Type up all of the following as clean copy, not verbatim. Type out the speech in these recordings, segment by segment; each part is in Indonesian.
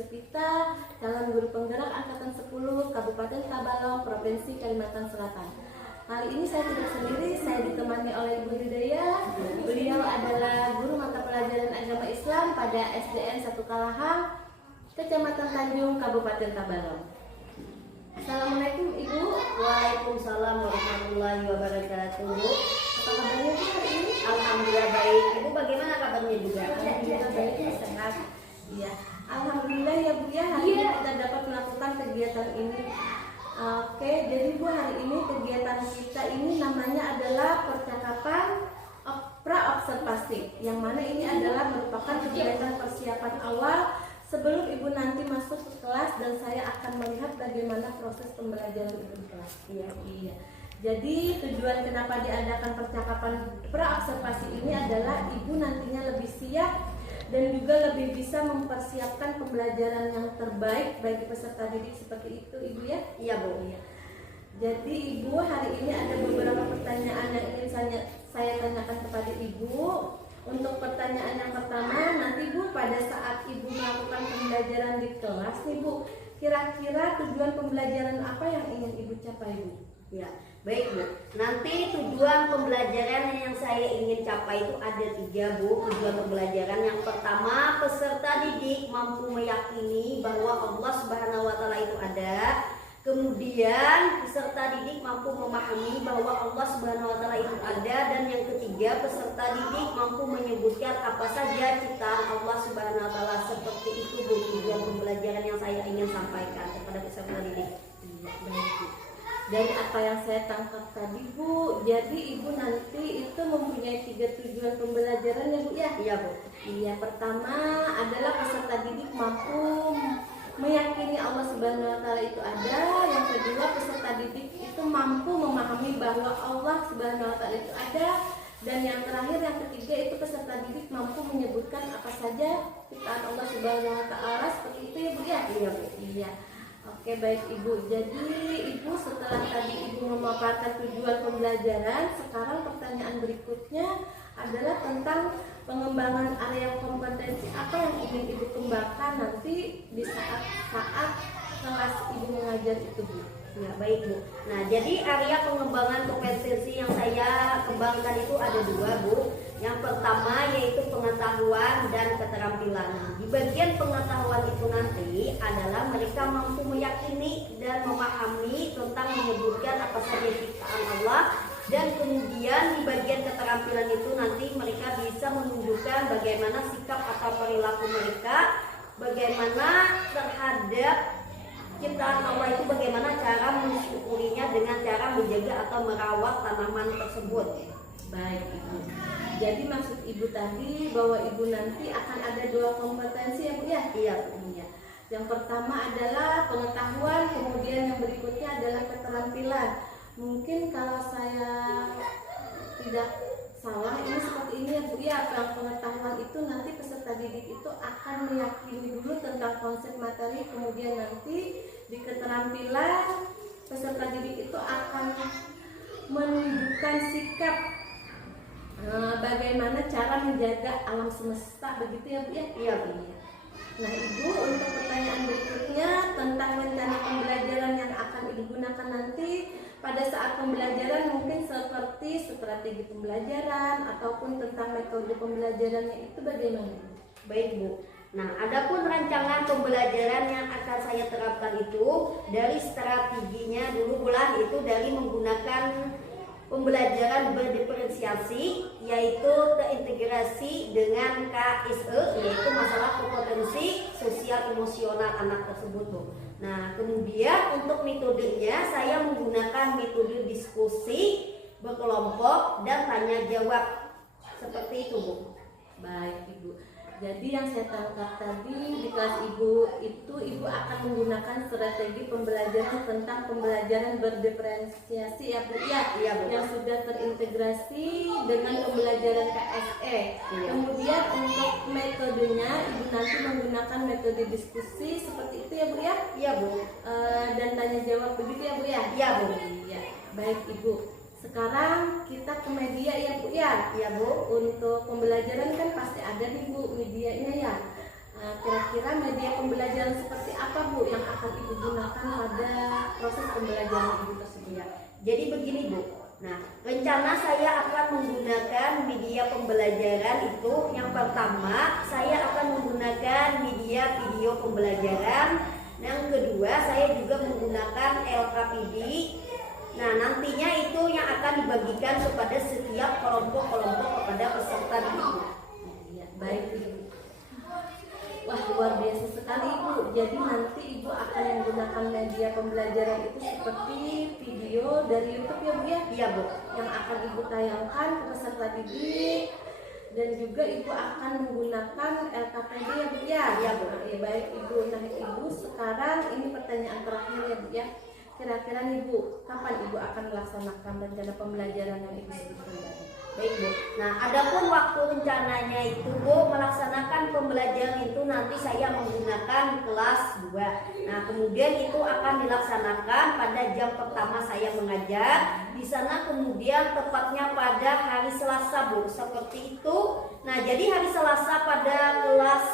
Supita, calon guru penggerak angkatan 10 Kabupaten Tabalong, Provinsi Kalimantan Selatan. Kali ini saya tidak sendiri, saya ditemani oleh Ibu Hidayah. Beliau adalah guru mata pelajaran agama Islam pada SDN 1 Kalahang, Kecamatan Tanjung, Kabupaten Tabalong. Assalamualaikum Ibu. Waalaikumsalam warahmatullahi wabarakatuh. Apa kabarnya Bu hari ini? Alhamdulillah baik. Ibu bagaimana kabarnya juga? Alhamdulillah baik, sehat. Iya. Alhamdulillah ya Bu ya, hari ini kita dapat melakukan kegiatan ini. Oke, jadi Bu hari ini kegiatan kita ini namanya adalah percakapan pra-observasi, yang mana ini adalah merupakan kegiatan persiapan awal sebelum Ibu nanti masuk ke kelas dan saya akan melihat bagaimana proses pembelajaran Ibu di kelas. Iya. Jadi tujuan kenapa diadakan percakapan pra-observasi ini adalah Ibu nantinya lebih siap dan juga lebih bisa mempersiapkan pembelajaran yang terbaik bagi peserta didik seperti itu Ibu ya? Iya Bu. Iya. Jadi Ibu hari ini ada beberapa pertanyaan yang ingin saya tanyakan kepada Ibu. Untuk pertanyaan yang pertama, nanti Bu pada saat Ibu melakukan pembelajaran di kelas nih Bu, kira-kira tujuan pembelajaran apa yang ingin Ibu capai Bu? Ya, baik Bu. Nanti tujuan pembelajaran yang saya ingin capai itu ada 3 Bu. Tujuan pembelajaran yang pertama, peserta didik mampu meyakini bahwa Allah Subhanahu wa taala itu ada. Kemudian peserta didik mampu memahami bahwa Allah Subhanahu wa taala itu ada, dan yang ketiga peserta didik mampu menyebutkan apa saja ciptaan Allah Subhanahu wa taala. Seperti itu Bu tujuan pembelajaran yang saya ingin sampaikan kepada peserta didik. Iya, baik Bu. Dari apa yang saya tangkap tadi Bu, jadi Ibu nanti itu mempunyai 3 tujuan pembelajaran ya Bu ya? Iya Bu. Iya, pertama adalah peserta didik mampu meyakini Allah Subhanahu wa taala itu ada. Yang kedua, peserta didik itu mampu memahami bahwa Allah Subhanahu wa taala itu ada. Dan yang terakhir, yang ketiga, itu peserta didik mampu menyebutkan apa saja ciptaan Allah Subhanahu wa taala. Seperti itu ya Bu ya? Iya Bu. Iya. Oke, baik Ibu. Jadi Ibu setelah tadi Ibu memaparkan tujuan pembelajaran, sekarang pertanyaan berikutnya adalah tentang pengembangan area kompetensi apa yang ingin Ibu kembangkan nanti di saat kelas Ibu mengajar itu Bu. Ya, baik Bu. Nah, jadi area pengembangan kompetensi yang saya kembangkan itu ada 2 Bu. Yang pertama yaitu pengetahuan dan keterampilan. Di bagian pengetahuan itu nanti adalah mereka mampu meyakini dan memahami tentang menyebutkan apa saja ciptaan Allah. Dan kemudian di bagian keterampilan itu nanti mereka bisa menunjukkan bagaimana sikap atau perilaku mereka, bagaimana terhadap ciptaan Allah itu, bagaimana cara mensyukurinya dengan cara menjaga atau merawat tanaman tersebut. Baik Ibu. Jadi maksud Ibu tadi bahwa Ibu nanti akan ada 2 kompetensi ya Bu ya? Iya. Iya. Yang pertama adalah pengetahuan, kemudian yang berikutnya adalah keterampilan. Mungkin kalau saya tidak salah ini seperti ini ya Bu ya, yang pengetahuan itu nanti peserta didik itu akan meyakini dulu tentang konsep materi, kemudian nanti di keterampilan peserta didik itu akan menunjukkan sikap bagaimana cara menjaga alam semesta, begitu ya Bu ya? Iya Bu. Nah Ibu, untuk pertanyaan berikutnya tentang rencana pembelajaran yang akan Ibu gunakan nanti pada saat pembelajaran, mungkin seperti strategi pembelajaran ataupun tentang metode pembelajarannya itu bagaimana? Baik Bu. Nah, adapun rancangan pembelajaran yang akan saya terapkan itu dari strateginya dulu bulan itu dari menggunakan pembelajaran berdiferensiasi, yaitu terintegrasi dengan KSE, yaitu masalah kompetensi sosial emosional anak tersebut Bu. Nah, kemudian untuk metodenya saya menggunakan metode diskusi berkelompok dan tanya jawab, seperti itu Bu. Baik Ibu. Jadi yang saya tangkap tadi di kelas Ibu itu Ibu akan menggunakan strategi pembelajaran tentang pembelajaran berdiferensiasi ya Bu ya, Iya, Bu. yang sudah terintegrasi dengan pembelajaran KSE. Iya. Kemudian untuk metodenya Ibu nanti menggunakan metode diskusi seperti itu ya Bu ya. Iya Bu. Dan tanya jawab begitu ya Bu ya. Iya Bu. Iya. Baik Ibu. Sekarang kita ke media ya Bu ya. Iya Bu. Untuk pembelajaran kan pasti ada nih Bu medianya ya. Kira-kira media pembelajaran seperti apa Bu yang akan Ibu gunakan pada proses pembelajaran Ibu tersebut? Ya, jadi begini Bu. Nah, rencana saya akan menggunakan media pembelajaran itu yang pertama saya akan menggunakan media video pembelajaran. Yang kedua saya juga menggunakan LKPD. Nah, nantinya itu yang akan dibagikan kepada setiap kelompok-kelompok kepada peserta didik. Ya, baik Ibu. Wah, luar biasa sekali Ibu. Jadi nanti Ibu akan menggunakan media pembelajaran itu seperti video dari YouTube ya Bu ya? Iya Bu. Yang akan Ibu tayangkan ke peserta didik, dan juga Ibu akan menggunakan LKPD ya Bu ya? Iya Bu. Ya, baik Ibu. Nah Ibu, sekarang ini pertanyaan terakhir ya Bu ya. Kira-kira nih Bu, kapan Ibu akan melaksanakan rencana pembelajaran yang Ibu sebutkan tadi? Baik Bu. Nah, adapun waktu rencananya itu Bu, melaksanakan pembelajaran itu nanti saya menggunakan kelas 2. Nah, kemudian itu akan dilaksanakan pada jam pertama saya mengajar. Di sana kemudian tepatnya pada hari Selasa Bu, seperti itu. Nah, jadi hari Selasa pada kelas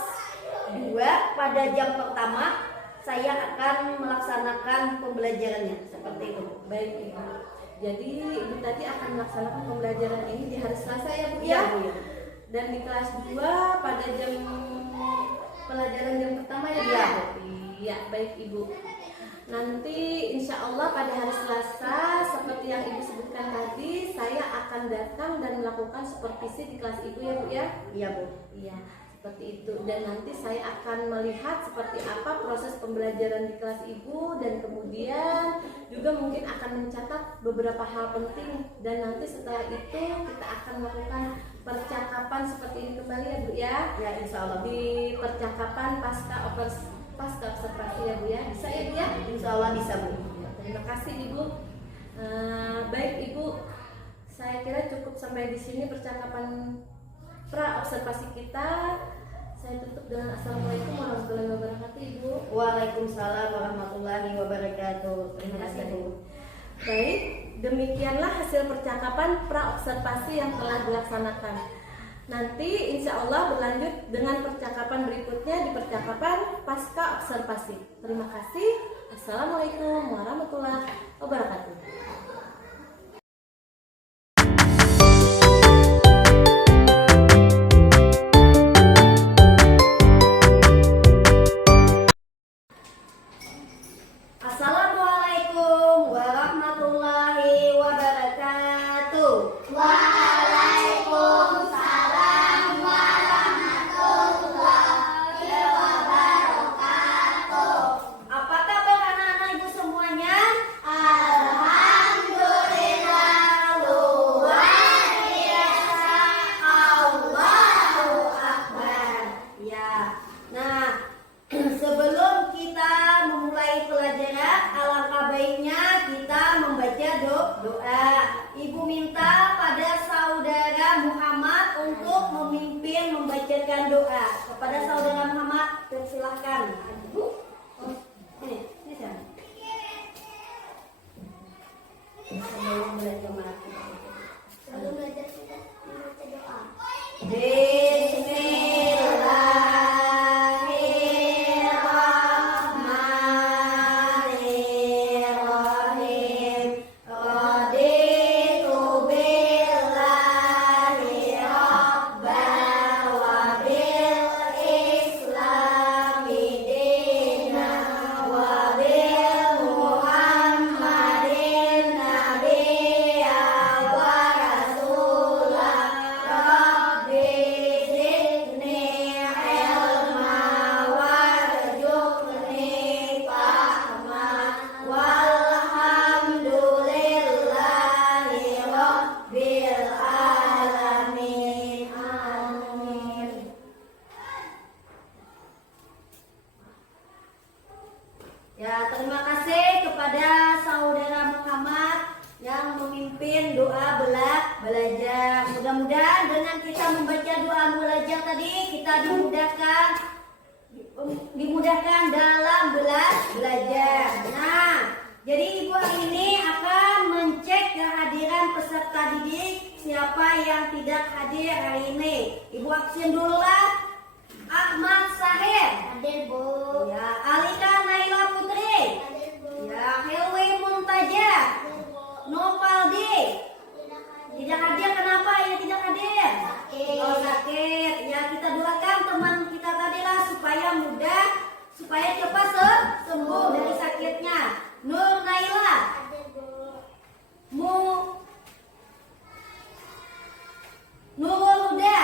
2 pada jam pertama saya akan melaksanakan pembelajarannya seperti itu. Baik Ibu. Jadi Ibu tadi akan melaksanakan pembelajaran ini di hari Selasa ya Bu Iya ya? Bu. Dan di kelas 2 pada jam pelajaran jam pertama ya Bu? Iya. Iya, baik Ibu. Nanti insya Allah pada hari Selasa seperti yang Ibu sebutkan tadi, saya akan datang dan melakukan supervisi di kelas Ibu ya Bu ya? Iya Bu. Iya, seperti itu. Dan nanti saya akan melihat seperti apa proses pembelajaran di kelas Ibu, dan kemudian juga mungkin akan mencatat beberapa hal penting, dan nanti setelah itu kita akan melakukan percakapan seperti ini kembali ya Bu ya? Ya, insya Allah. Di percakapan pasca observasi ya Bu ya? Bisa ya Bu ya? Insya Allah bisa Bu. Ya, terima kasih Ibu. Baik Ibu, saya kira cukup sampai di sini percakapan pra observasi kita. Saya tutup dengan assalamualaikum warahmatullahi wabarakatuh Ibu. Waalaikumsalam warahmatullahi wabarakatuh. Terima kasih Bu. Baik, demikianlah hasil percakapan pra observasi yang telah dilaksanakan. Nanti insya Allah berlanjut dengan percakapan berikutnya di percakapan pasca observasi. Terima kasih. Assalamualaikum warahmatullahi wabarakatuh. Assalamualaikum warahmatullahi wabarakatuh. Waalaikumsalam warahmatullahi wabarakatuh. Apa kabar anak-anak Ibu semuanya? Alhamdulillah, luar biasa. Allahu Akbar. Ya. Nah, sebelum kita memulai pelajaran, alangkah baiknya kita membaca doa. Ibu minta pada saudara Muhammad untuk memimpin membacakan doa. Kepada saudara Muhammad, persilahkan. Bu, ini sana. Sebelum belajar mati. Sebelum belajar kita membaca doa. Bismillahirrahmanirrahim. Raditu billahi rabban wa bil islami dinan wa bil muhammadin nabiyyan wa rasulan. Rabbi zidni ilma warzuqni fahma walhamdulillahi rabbil alamin. Amin. Ya, terima kasih kepada saudara Muhammad yang memimpin doa belajar. Mudah-mudahan dengan kita membaca doa belajar tadi kita dimudahkan dalam belajar. Nah, jadi Ibu hari ini akan mencek kehadiran peserta didik siapa yang tidak hadir hari ini. Ibu absen dulu lah. Ahmad Sahir. Hadir Bu. supaya cepat sembuh dari sakitnya. Nur Naila. Nurul Huda.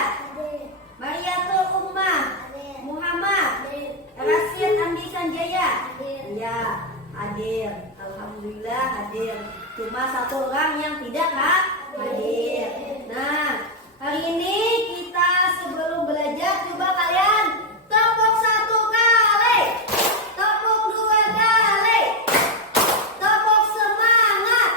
Mariatul Ummah. Muhammad. Rasyid Andi Sanjaya. Ya, hadir. Alhamdulillah hadir. Cuma satu orang yang tidak hadir. Nah, hari ini kita sebelum belajar coba kalian tepuk 1 kali, tepuk 2 kali, tepuk semangat.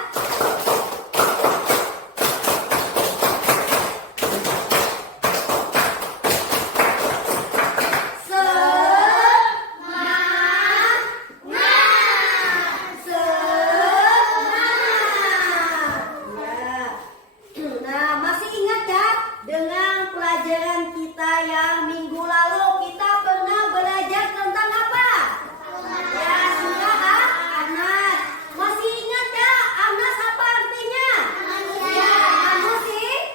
Nah, masih ingat ya dengan pelajaran kita yang minggu lalu kita pernah belajar tentang apa? Ya, surah An-Nas. Masih ingat ya An-Nas apa artinya?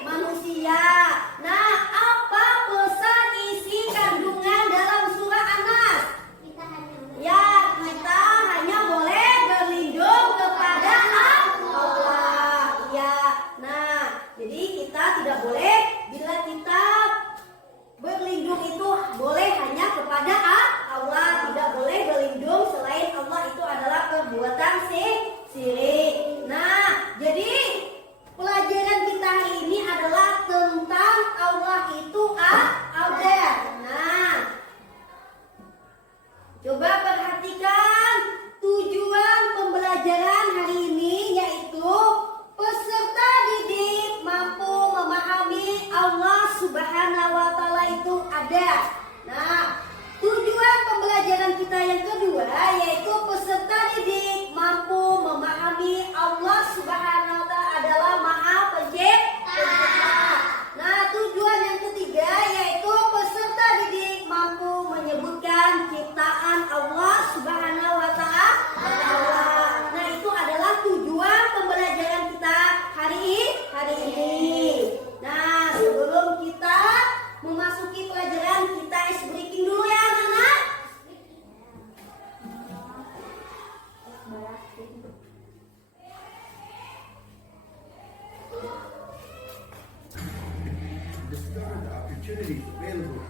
Manusia. Nah, apa pesan isi kandungan dalam surah An-Nas? Ya, kita hanya boleh berlindung kepada Allah. Ya, nah, jadi kita tidak boleh bila kita berlindung itu boleh hanya kepada Allah, tidak boleh berlindung selain Allah, itu adalah perbuatan syirik. Nah, jadi pelajaran kita hari ini adalah tentang Allah itu ada. Nah, coba perhatikan tujuan pembelajaran hari ini, yaitu peserta didik mampu memahami Allah Subhanahu wa Ta'ala itu ada. Nah, tujuan pembelajaran kita yang kedua, yaitu peserta didik mampu memahami Allah Subhanahu wa Ta'ala adalah Maha Pencipta. Nah, tujuan yang ketiga, yaitu peserta didik mampu menyebutkan ciptaan Allah Subhanahu wa Ta'ala. Nah, itu adalah tujuan pembelajaran kita hari ini. Nah, sebelum kita memasuki pelajaran, kita ice breaking dulu ya, anak-anak. Discover the opportunities available.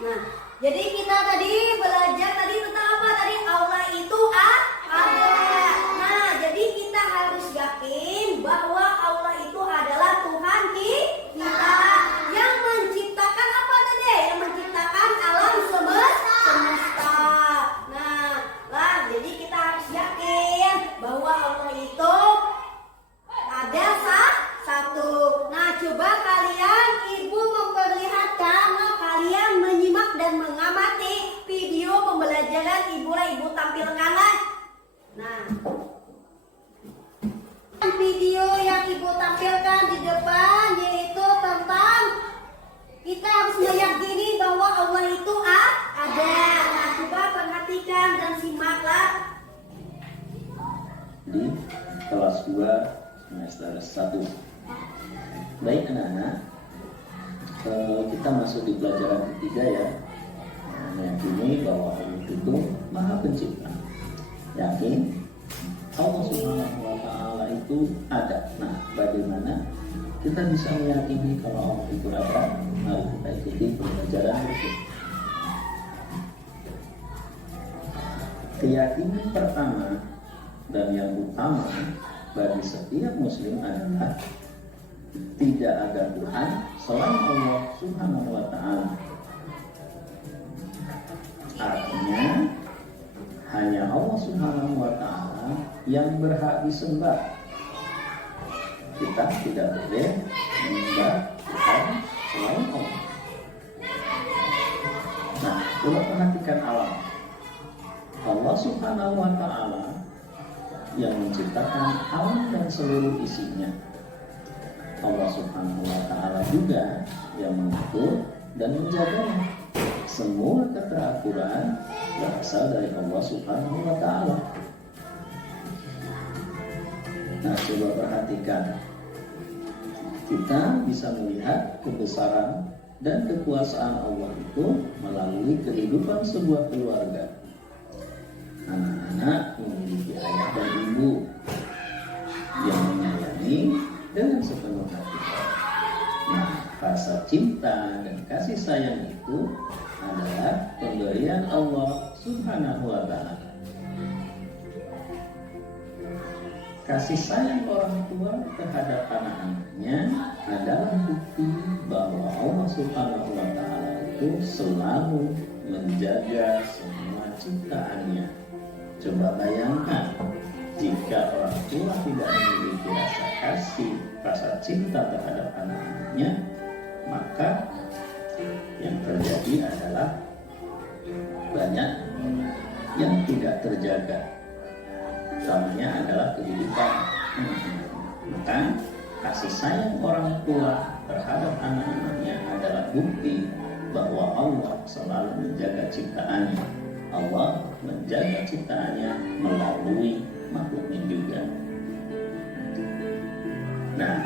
Nah, jadi kita tadi belajar tadi tentang apa tadi? Allah itu ada. Nah, jadi kita harus yakin bahwa Allah itu adalah Tuhan kita yang menciptakan apa tadi? Yang menciptakan alam semesta. Nah, jadi kita harus yakin bahwa Allah itu ada satu. Nah, coba kalian ibu memperlihatkan, kalian menyimak dan mengamati video pembelajaran ibu tampilkan. Nah, video yang ibu tampilkan di depan kelas 2 semester 1. Baik anak-anak, kita masuk di pelajaran ketiga ya. Meyakini bahwa Allah itu Maha Pencipta. Yakin Allah Subhanahu wa Ta'ala itu ada. Nah, bagaimana kita bisa meyakini kalau Allah itu ada? Mari kita ikuti pelajaran berikut. Keyakinan pertama dan yang utama bagi setiap muslim adalah tidak ada Tuhan selain Allah Subhanahu wa Ta'ala. Artinya hanya Allah Subhanahu wa Ta'ala yang berhak disembah. Kita tidak boleh menyembah Tuhan selain Allah. Nah, coba perhatikan alam. Allah Subhanahu wa Ta'ala yang menciptakan alam dan seluruh isinya. Allah Subhanahu wa Ta'ala juga yang mengatur dan menjaganya. Semua keteraturan berasal dari Allah Subhanahu wa Ta'ala. Nah, coba perhatikan. Kita bisa melihat kebesaran dan kekuasaan Allah itu melalui kehidupan sebuah keluarga. Anak-anak memiliki ayah dan ibu yang menyayangi dengan sepenuh hati. Nah, rasa cinta dan kasih sayang itu adalah pemberian Allah Subhanahu wa Ta'ala. Kasih sayang orang tua terhadap anak-anaknya adalah bukti bahwa Allah Subhanahu wa Ta'ala itu selalu menjaga semua ciptaannya. Coba bayangkan jika orang tua tidak memiliki rasa kasih, rasa cinta terhadap anak-anaknya, maka yang terjadi adalah banyak yang tidak terjaga. Namanya adalah kehidupan. Maka kasih sayang orang tua terhadap anak-anaknya adalah bukti bahwa Allah selalu menjaga ciptaannya. Allah menjaga ciptaannya melalui makhluknya juga. Nah,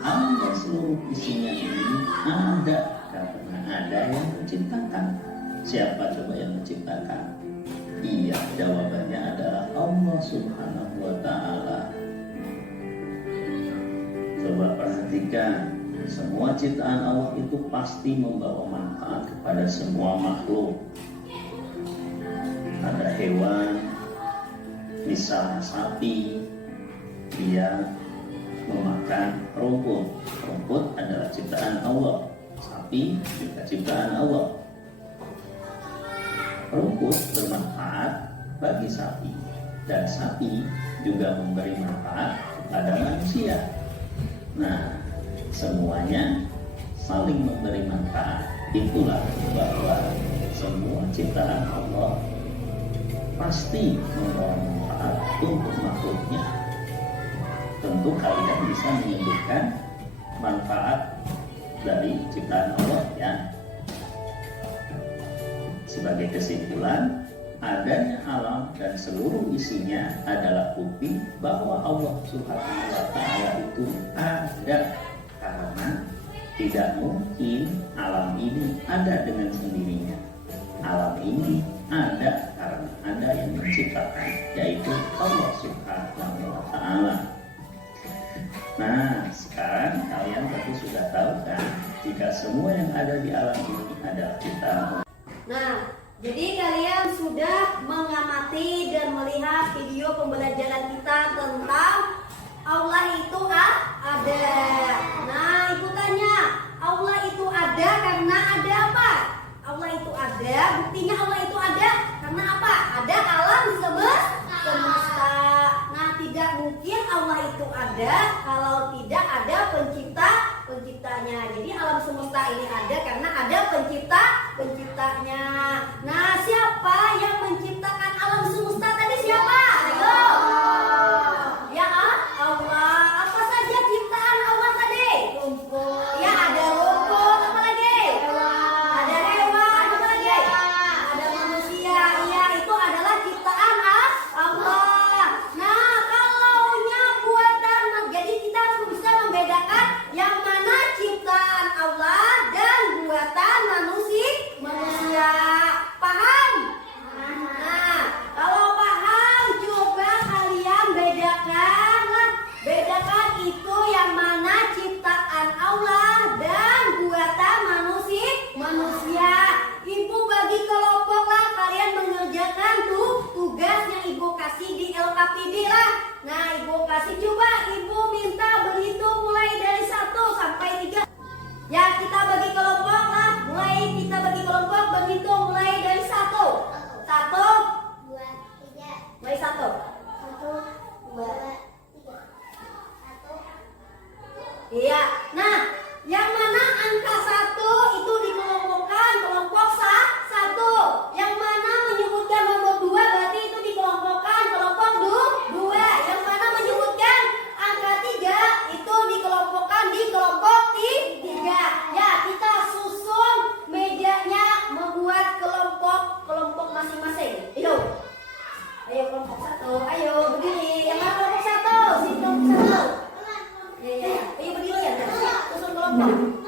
alam dan seluruh isinya ini ada karena ada yang menciptakan. Siapa coba yang menciptakan? Iya, jawabannya adalah Allah Subhanahu wa Ta'ala. Coba perhatikan, semua ciptaan Allah itu pasti membawa manfaat kepada semua makhluk. Ada hewan, misalnya sapi, dia memakan rumput. Rumput adalah ciptaan Allah. Sapi juga ciptaan Allah. Rumput bermanfaat bagi sapi, dan sapi juga memberi manfaat kepada manusia. Nah, semuanya saling memberi manfaat. Itulah bahwa semua ciptaan Allah pasti membawa manfaat untuk makhluknya. Tentu kalian bisa menyebutkan manfaat dari ciptaan Allah ya. Sebagai kesimpulan, adanya alam dan seluruh isinya adalah bukti bahwa Allah Subhanahu wa Ta'ala itu ada, karena tidak mungkin alam ini ada dengan sendirinya. Alam ini ada karena ada yang menciptakan, yaitu Allah Subhanahu wa Ta'ala. Nah, sekarang kalian tentu sudah tahu kan, jika semua yang ada di alam ini adalah ciptaan Allah. Nah, jadi kalian sudah mengamati dan melihat video pembelajaran kita tentang Allah itu ada. Nah, ibu tanya, Allah itu ada karena ada apa? Allah itu ada, buktinya Allah itu ada karena apa? Ada alam semesta. Nah, tidak mungkin Allah itu ada kalau tidak ada penciptanya. Jadi alam semesta ini ada karena ada penciptanya. Nah, siapa yang menciptakan alam semesta tadi? Siapa? Ayo. Ya Allah. Apa saja ciptaan Allah tadi? Rumput. Ya, ada rumput. Apa lagi? Ada hewan. Apa lagi? Ada manusia. Ya, itu adalah ciptaan Allah. Nah, kalau Hafidillah. Nah, ibu kasih, coba ibu minta berhitung mulai dari 1 sampai 3. Ya, kita bagi kelompok lah. Kita bagi kelompok, berhitung mulai dari 1. 1. 2, 3. Mulai 1. 1, 2, 3. 1. Iya. Nah, yang mana angka 1 itu dikelompokkan kelompok 1. Yang mana menyebutkan nomor 2 berarti itu dikelompokkan kelompok 2. Yang mana menyebutkan angka 3 itu dikelompokkan di kelompok 3. Ya, kita susun mejanya membuat kelompok masing-masing. Ayo kelompok 1. Ayo berdiri. Yang mana kelompok 1? Sini kelompok 1. Ya. Ayo berdiri ya. Susun kelompok.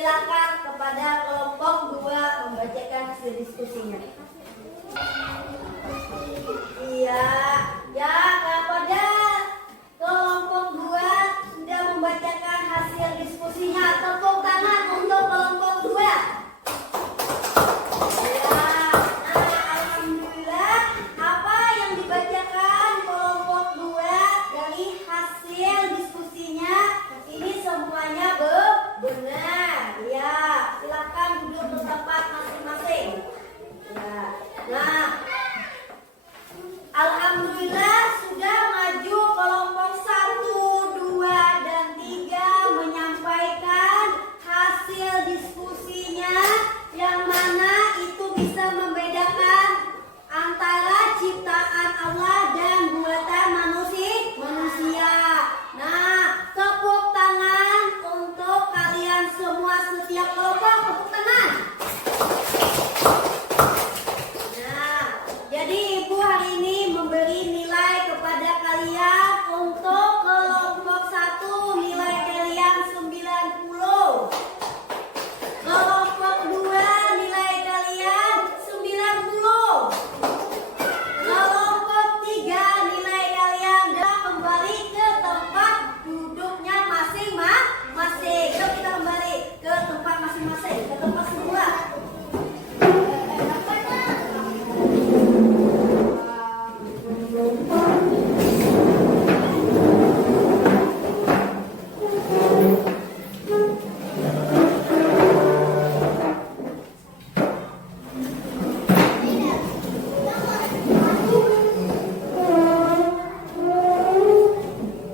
silakan kepada kelompok 2 membacakan hasil diskusinya. Iya, ya kepada kelompok 2 sudah membacakan hasil diskusinya. Tepuk tangan untuk kelompok 2. Ya, nah alhamdulillah apa yang dibacakan kelompok 2 dari hasil diskusinya ini semuanya benar. Ya, silakan duduk di tempat masing-masing. Ya. Nah, alhamdulillah sudah maju kelompok 1, 2, dan 3 menyampaikan hasil diskusinya yang mana itu bisa membedakan antara ciptaan Allah dan buatan manusia. Nah, tepuk tangan untuk kalian semua setiap kelompok, tepuk tangan. Nah, jadi Ibu hari ini memberi nilai kepada kalian. Untuk kelompok 1 nilai kalian 90. Kelompok 2 nilai kalian 90. Kelompok 3 nilai kalian dan kembali ke tempat duduknya masing-masing. Yuk kita kembali ke tempat masing-masing, ke tempat semula.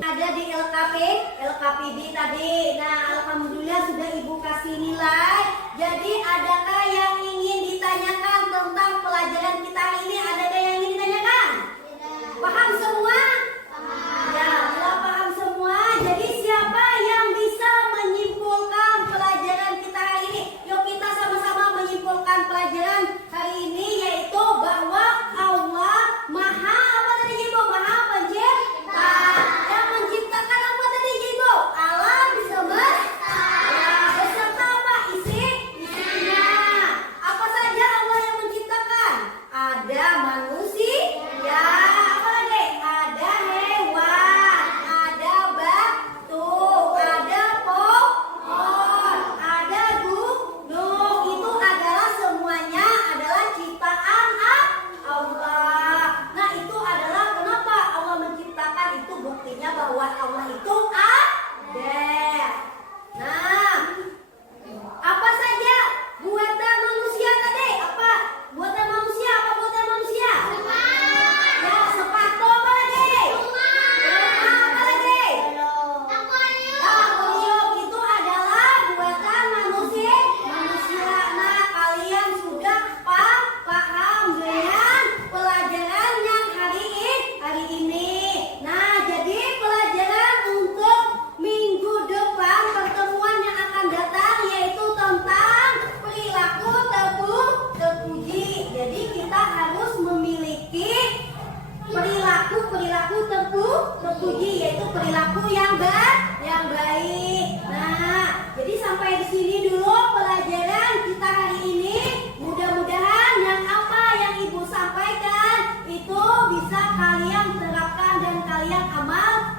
Ada di LKPD tadi. Nah, alhamdulillah sudah Ibu kasih nilai. Jadi adakah yang ingin ditanyakan tentang pelajaran kita hari ini? Adakah yang ingin ditanyakan? Paham semua? Ya, sudah paham semua. Jadi siapa yang bisa menyimpulkan pelajaran kita hari ini? Yuk kita sama-sama menyimpulkan pelajaran hari ini, yaitu bahwa Allah Maha apa tadi Ibu? Maha pencipta. Yang menciptakan apa tadi Ibu? Alam semesta. Ya, beserta apa? Isinya. Apa saja Allah yang menciptakan? Ada manusia. Ya, apa lagi? Ada hewan, ada batu, ada pohon, ada gunung. Itu adalah semuanya adalah ciptaan Allah. Nah, itu adalah kenapa Allah menciptakan, itu buktinya bahwa Allah itu ada. Nah, apa saja buatan manusia tadi? Apa buatan manusia? Apa buatan manusia? Ya, sepatu apa lagi? Apa lagi? Akuarium itu adalah buatan manusia. Nah, kalian sudah paham dengan pelajaran yang hari ini. Nah, jadi pelajaran untuk minggu depan, pertemuan yang akan datang, yaitu tentang perilaku terpuji. Jadi kita harus memiliki perilaku terpuji, yaitu perilaku yang baik. Nah, jadi sampai di sini dulu pelajaran kita hari ini. Mudah-mudahan yang apa yang Ibu sampaikan itu bisa kalian terapkan dan kalian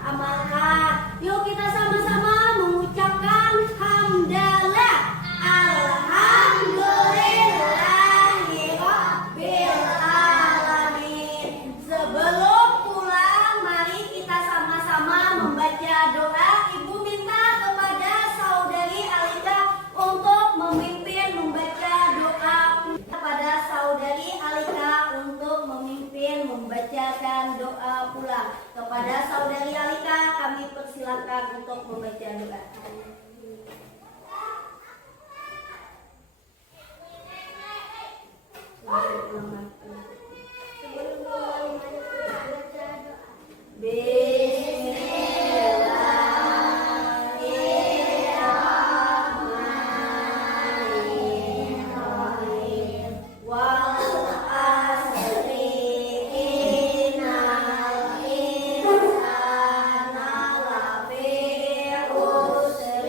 amalkan. Yuk kita sama-sama mengucapkan hamdalah. Alhamdulillahirabbil alamin. Sebelum pulang, mari kita sama-sama membaca doa. Ibu minta kepada saudari Alika untuk memimpin membaca doa. Kepada saudari Alika untuk memimpin membacakan doa pulang. Kepada saudari Alika kami persilakan untuk membaca doa. Bismillahirrahmanirrahim. Wal asri innal insana lafi khusr.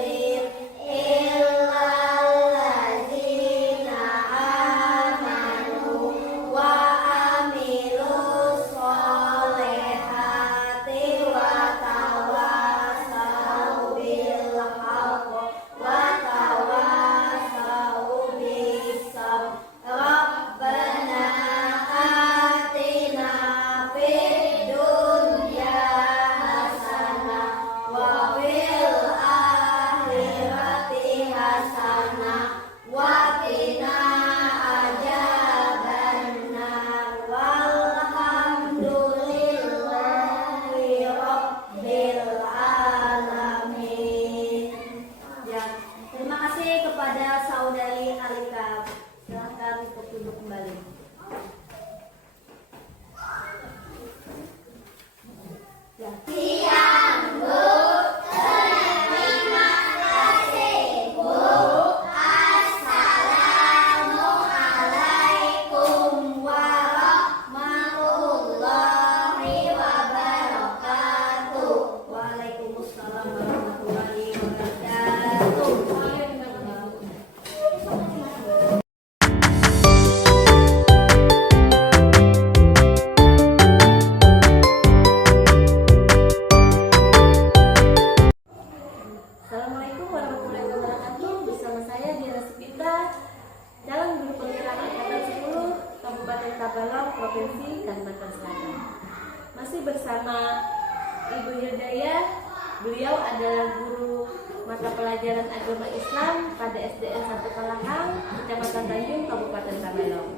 adalah guru mata pelajaran agama Islam pada SDN 1 Kalahang, Kecamatan Tanjung, Kabupaten Tabalong.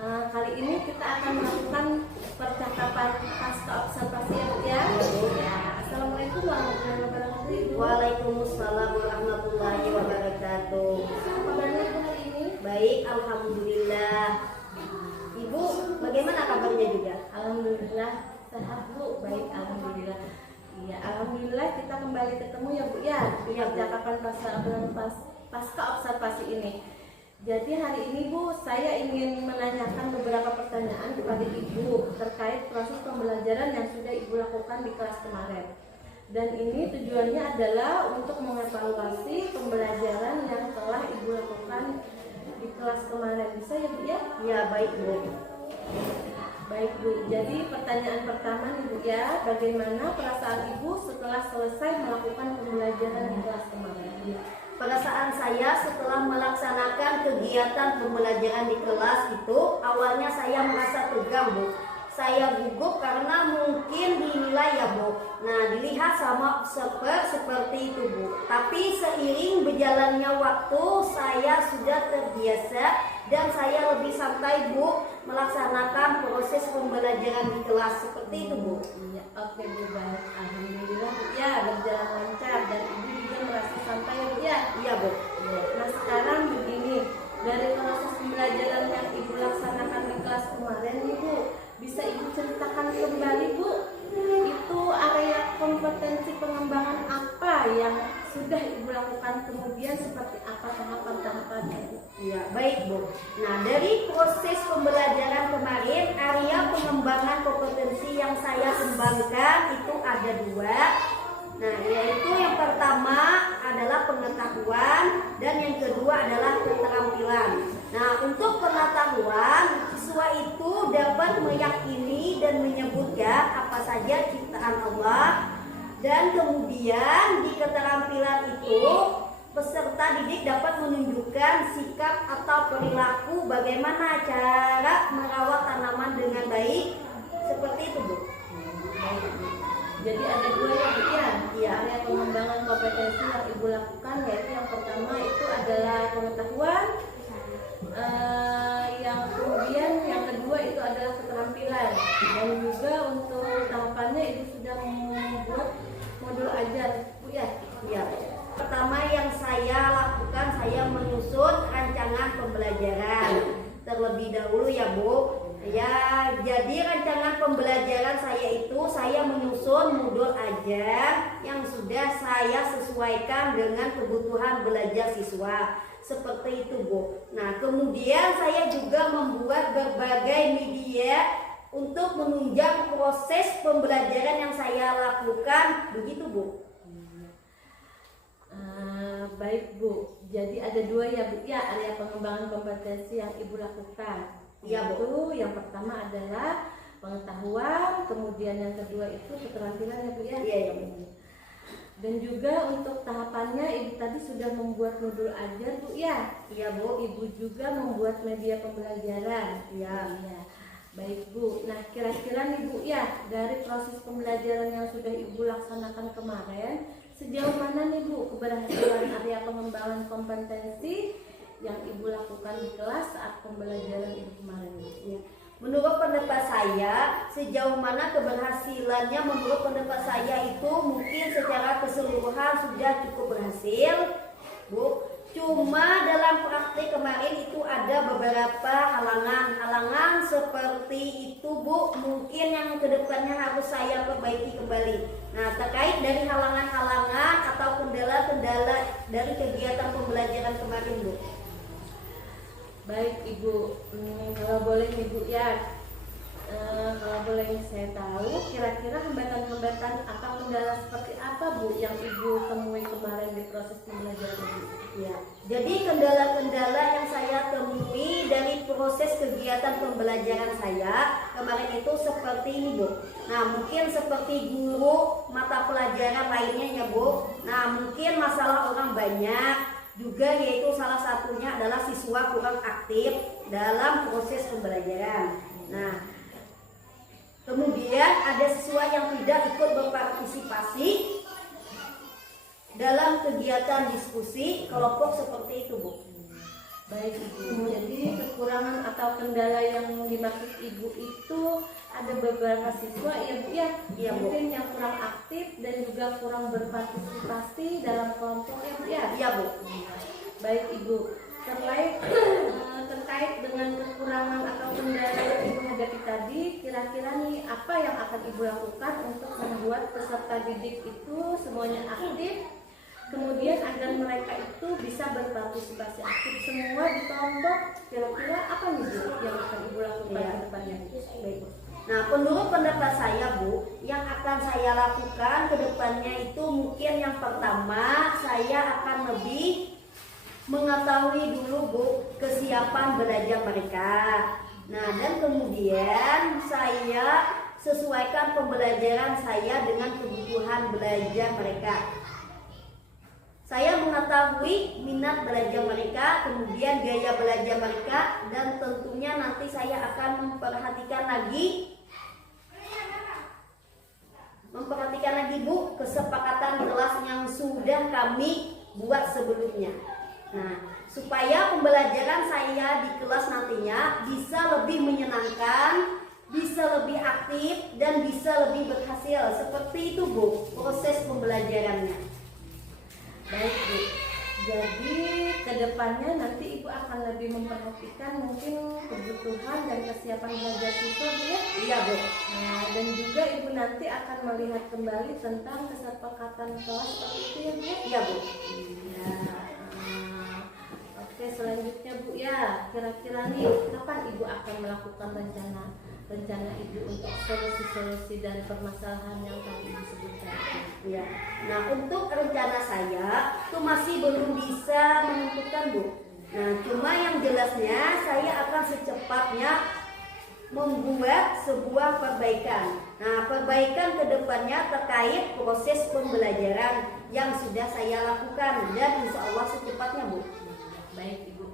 Kali ini kita akan melakukan percakapan pasca observasi ya. Assalamualaikum warahmatullahi wabarakatuh. Ibu. Waalaikumsalam warahmatullahi wabarakatuh. Apa kabarnya Ibu hari ini? Baik, alhamdulillah. Ibu, bagaimana kabarnya juga? Alhamdulillah sehat Bu. Baik, alhamdulillah. Iya, alhamdulillah kita kembali ketemu ya Bu ya di percakapan pasca observasi ini. Jadi hari ini Bu, saya ingin menanyakan beberapa pertanyaan kepada Ibu terkait proses pembelajaran yang sudah Ibu lakukan di kelas kemarin. Dan ini tujuannya adalah untuk mengevaluasi pembelajaran yang telah Ibu lakukan di kelas kemarin. Bisa ya Bu ya? Ya, baik Bu. Baik Bu, jadi pertanyaan pertama nih Bu ya, bagaimana perasaan Ibu setelah selesai melakukan pembelajaran di kelas kemarin? Perasaan saya setelah melaksanakan kegiatan pembelajaran di kelas itu, awalnya saya merasa tegang Bu. Saya gugup karena mungkin dinilai ya Bu. Nah, dilihat sama observer seperti itu Bu. Tapi seiring berjalannya waktu, saya sudah terbiasa dan saya lebih santai Bu melaksanakan proses pembelajaran di kelas seperti itu Bu. Iya, oke Bu, baik. Alhamdulillah Bu ya, berjalan lancar dan Ibu juga merasa santai ya Bu ya. Iya Bu. Nah sekarang begini, dari proses pembelajaran yang Ibu laksanakan di kelas kemarin Ibu, bisa Ibu ceritakan kembali Bu, itu area kompetensi pengembangan apa yang sudah Ibu lakukan, kemudian seperti apa tahapan-tahapannya Bu? Ya, baik Bu. Nah, dari proses pembelajaran kemarin, area pengembangan kompetensi yang saya kembangkan itu ada dua. Nah, yaitu yang pertama adalah pengetahuan dan yang kedua adalah keterampilan. Nah, untuk pengetahuan, siswa itu dapat meyakini dan menyebutkan apa saja ciptaan Allah. Dan kemudian di keterampilan itu peserta didik dapat menunjukkan sikap atau perilaku bagaimana cara merawat tanaman dengan baik. Seperti itu Bu. Baik Bu. Jadi ada dua ya Bu ya, Iya. area pengembangan kompetensi yang Ibu lakukan, yaitu yang pertama itu adalah pengetahuan, yang kemudian yang kedua itu adalah keterampilan, dan juga untuk tahapannya Ibu sudah membuat modul ajar Bu ya. Ya. Pertama yang saya lakukan, saya menyusun rancangan pembelajaran terlebih dahulu ya Bu. Ya, jadi rancangan pembelajaran saya itu saya menyusun modul ajar yang sudah saya sesuaikan dengan kebutuhan belajar siswa. Seperti itu Bu. Nah, kemudian saya juga membuat berbagai media untuk menunjang proses pembelajaran yang saya lakukan. Begitu Bu. Baik Bu, jadi ada dua ya Bu ya, area pengembangan kompetensi yang Ibu lakukan. Iya, Bu. Yang pertama adalah pengetahuan, kemudian yang kedua itu keterampilan ya Bu ya. Iya ya Bu. Dan juga untuk tahapannya Ibu tadi sudah membuat modul ajar Bu ya. Iya Bu. Ibu juga membuat media pembelajaran. Iya. Iya. Baik Bu. Nah kira-kira nih Bu ya, dari proses pembelajaran yang sudah Ibu laksanakan kemarin, sejauh mana nih Bu keberhasilan area pengembangan kompetensi yang Ibu lakukan di kelas saat pembelajaran Ibu kemarin? Ya. Menurut pendapat saya, sejauh mana keberhasilannya menurut pendapat saya itu mungkin secara keseluruhan sudah cukup berhasil, Bu. Cuma dalam praktik kemarin itu ada beberapa halangan seperti itu Bu. Mungkin yang kedepannya harus saya perbaiki kembali. Nah, terkait dari halangan-halangan atau kendala-kendala dari kegiatan pembelajaran kemarin Bu. Baik Ibu, kalau boleh Ibu ya, kalau boleh saya tahu, kira-kira hambatan-hambatan atau kendala seperti apa Bu yang Ibu temui kemarin di proses pembelajaran Ibu? Ya, jadi kendala-kendala yang saya temui dari proses kegiatan pembelajaran saya kemarin itu seperti ini Bu. Nah, mungkin seperti guru mata pelajaran lainnya ya Bu. Nah, mungkin masalah orang banyak. Juga yaitu salah satunya adalah siswa kurang aktif dalam proses pembelajaran. Nah, Kemudian ada siswa yang tidak ikut berpartisipasi dalam kegiatan diskusi kelompok seperti itu, Bu. Baik Ibu, jadi kekurangan atau kendala yang dimaksud Ibu itu ada beberapa siswa ya Bu ya, Iya, Bu. mungkin yang kurang aktif dan juga kurang berpartisipasi dalam kelompok ya Bu ya. Iya, Bu. Baik Ibu, terkait dengan kekurangan atau kendala yang Ibu hadapi tadi, kira-kira nih apa yang akan Ibu lakukan untuk membuat peserta didik itu semuanya aktif, kemudian agar mereka itu bisa berpartisipasi aktif semua di kelompok? Kira-kira apa nih Bu yang akan Ibu lakukan Iya. ke depannya? Baik Bu. Nah, menurut pendapat saya, Bu, yang akan saya lakukan ke depannya itu mungkin yang pertama saya akan lebih mengetahui dulu, Bu, kesiapan belajar mereka. Nah, dan kemudian saya sesuaikan pembelajaran saya dengan kebutuhan belajar mereka. Saya mengetahui minat belajar mereka, kemudian gaya belajar mereka, dan tentunya nanti saya akan memperhatikan lagi Bu, kesepakatan kelas yang sudah kami buat sebelumnya. Nah, supaya pembelajaran saya di kelas nantinya bisa lebih menyenangkan, bisa lebih aktif, dan bisa lebih berhasil. Seperti itu, Bu, proses pembelajarannya. Baik Bu, jadi kedepannya nanti Ibu akan lebih memperhatikan mungkin kebutuhan dan kesiapan belajar siswa Bu ya? Iya, Bu. Nah, dan juga Ibu nanti akan melihat kembali tentang kesepakatan kelas seperti itu ya Bu? Iya, Bu. Ya. Oke, selanjutnya Bu ya, kira-kira nih kapan Ibu akan melakukan rencana Ibu untuk solusi-solusi dari permasalahan yang tadi Ibu sebutkan? Ya. Nah, untuk rencana saya itu masih belum bisa menentukan, Bu. Nah, cuma yang jelasnya saya akan secepatnya membuat sebuah perbaikan. Nah, perbaikan kedepannya terkait proses pembelajaran yang sudah saya lakukan dan insya Allah secepatnya, Bu. Baik Ibu,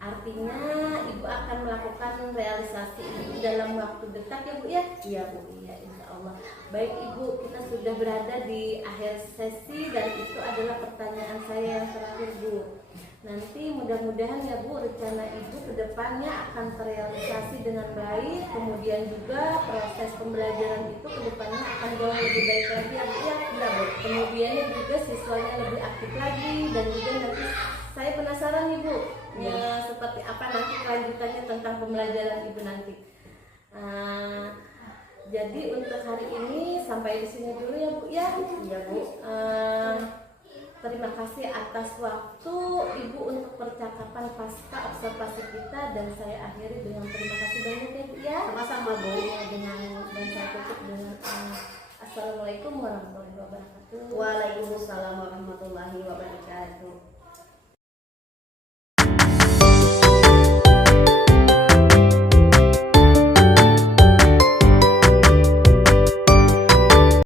artinya Ibu akan melakukan realisasi itu dalam waktu dekat ya Bu ya? Iya, Bu. Iya, insya Allah. Baik Ibu, kita sudah berada di akhir sesi dan itu adalah pertanyaan saya yang terakhir Bu. Nanti mudah-mudahan ya Bu, rencana Ibu ke depannya akan terrealisasi dengan baik. Kemudian juga proses pembelajaran itu ke depannya akan jauh lebih baik lagi ya Bu ya? Iya, Bu. Kemudian juga siswanya lebih aktif lagi dan juga nanti saya penasaran nih Bu, ya, seperti apa nanti kelanjutannya tentang pembelajaran Ibu nanti. Jadi untuk hari ini sampai di sini dulu ya Bu ya. Iya, Bu. Terima kasih atas waktu Ibu untuk percakapan pasca observasi kita dan saya akhiri dengan terima kasih banyak ya Bu ya. Sama-sama, Bu. Dan saya tutup dengan Assalamualaikum warahmatullahi wabarakatuh. Waalaikumsalam warahmatullahi wabarakatuh.